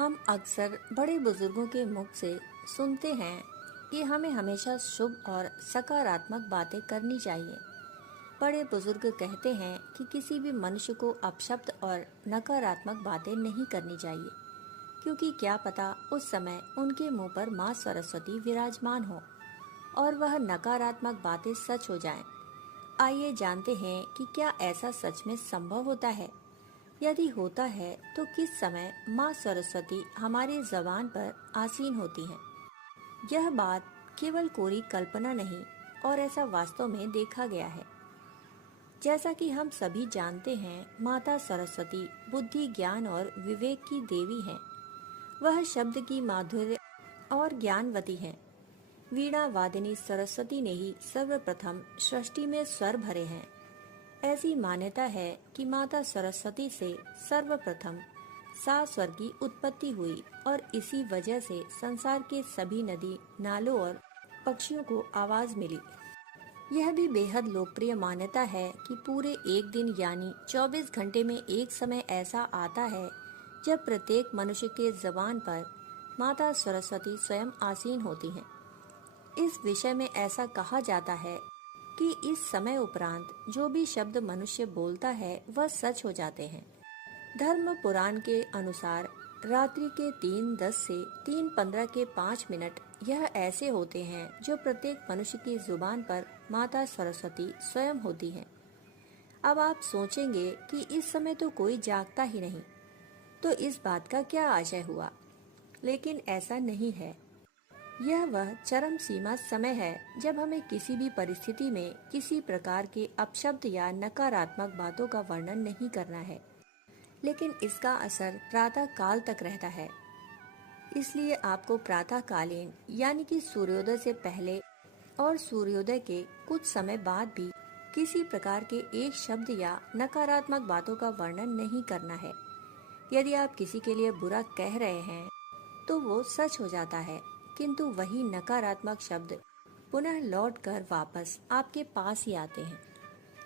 हम अक्सर बड़े बुजुर्गों के मुख से सुनते हैं कि हमें हमेशा शुभ और सकारात्मक बातें करनी चाहिए। बड़े बुजुर्ग कहते हैं कि किसी भी मनुष्य को अपशब्द और नकारात्मक बातें नहीं करनी चाहिए, क्योंकि क्या पता उस समय उनके मुंह पर माँ सरस्वती विराजमान हो और वह नकारात्मक बातें सच हो जाएं। आइए जानते हैं कि क्या ऐसा सच में संभव होता है। यदि होता है तो किस समय माँ सरस्वती हमारी जबान पर आसीन होती हैं। यह बात केवल कोरी कल्पना नहीं और ऐसा वास्तव में देखा गया है। जैसा कि हम सभी जानते हैं, माता सरस्वती बुद्धि, ज्ञान और विवेक की देवी हैं। वह शब्द की माधुर्य और ज्ञानवती हैं। वीणा वादिनी सरस्वती ने ही सर्वप्रथम सृष्टि में स्वर भरे हैं। ऐसी मान्यता है कि माता सरस्वती से सर्वप्रथम 7 स्वर की उत्पत्ति हुई और इसी वजह से संसार के सभी नदी, नालों और पक्षियों को आवाज मिली। यह भी बेहद लोकप्रिय मान्यता है कि पूरे एक दिन यानी 24 घंटे में एक समय ऐसा आता है जब प्रत्येक मनुष्य के जबान पर माता सरस्वती स्वयं आसीन होती हैं। इस विषय में ऐसा कहा जाता है कि इस समय उपरांत जो भी शब्द मनुष्य बोलता है वह सच हो जाते हैं। धर्म पुराण के अनुसार रात्रि के 3:10 से 3:15 के 5 मिनट यह ऐसे होते हैं जो प्रत्येक मनुष्य की जुबान पर माता सरस्वती स्वयं होती हैं। अब आप सोचेंगे कि इस समय तो कोई जागता ही नहीं, तो इस बात का क्या आशय हुआ? लेकिन ऐसा नहीं है। यह वह चरम सीमा समय है जब हमें किसी भी परिस्थिति में किसी प्रकार के अपशब्द या नकारात्मक बातों का वर्णन नहीं करना है, लेकिन इसका असर प्रातः काल तक रहता है। इसलिए आपको प्रातः कालीन यानी कि सूर्योदय से पहले और सूर्योदय के कुछ समय बाद भी किसी प्रकार के एक शब्द या नकारात्मक बातों का वर्णन नहीं करना है। यदि आप किसी के लिए बुरा कह रहे हैं तो वो सच हो जाता है, किंतु वही नकारात्मक शब्द पुनः लौटकर वापस आपके पास ही आते हैं।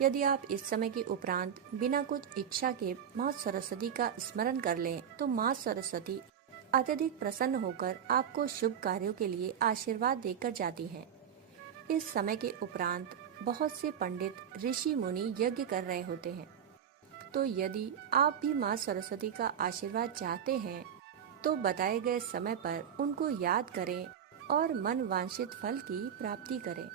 यदि आप इस समय के उपरांत बिना कुछ इच्छा के माँ सरस्वती का स्मरण कर लें तो माँ सरस्वती अत्यधिक प्रसन्न होकर आपको शुभ कार्यों के लिए आशीर्वाद देकर जाती हैं। इस समय के उपरांत बहुत से पंडित, ऋषि, मुनि यज्ञ कर रहे होते हैं। तो यदि आप भी माँ सरस्वती का आशीर्वाद चाहते हैं तो बताए गए समय पर उनको याद करें और मन वांछित फल की प्राप्ति करें।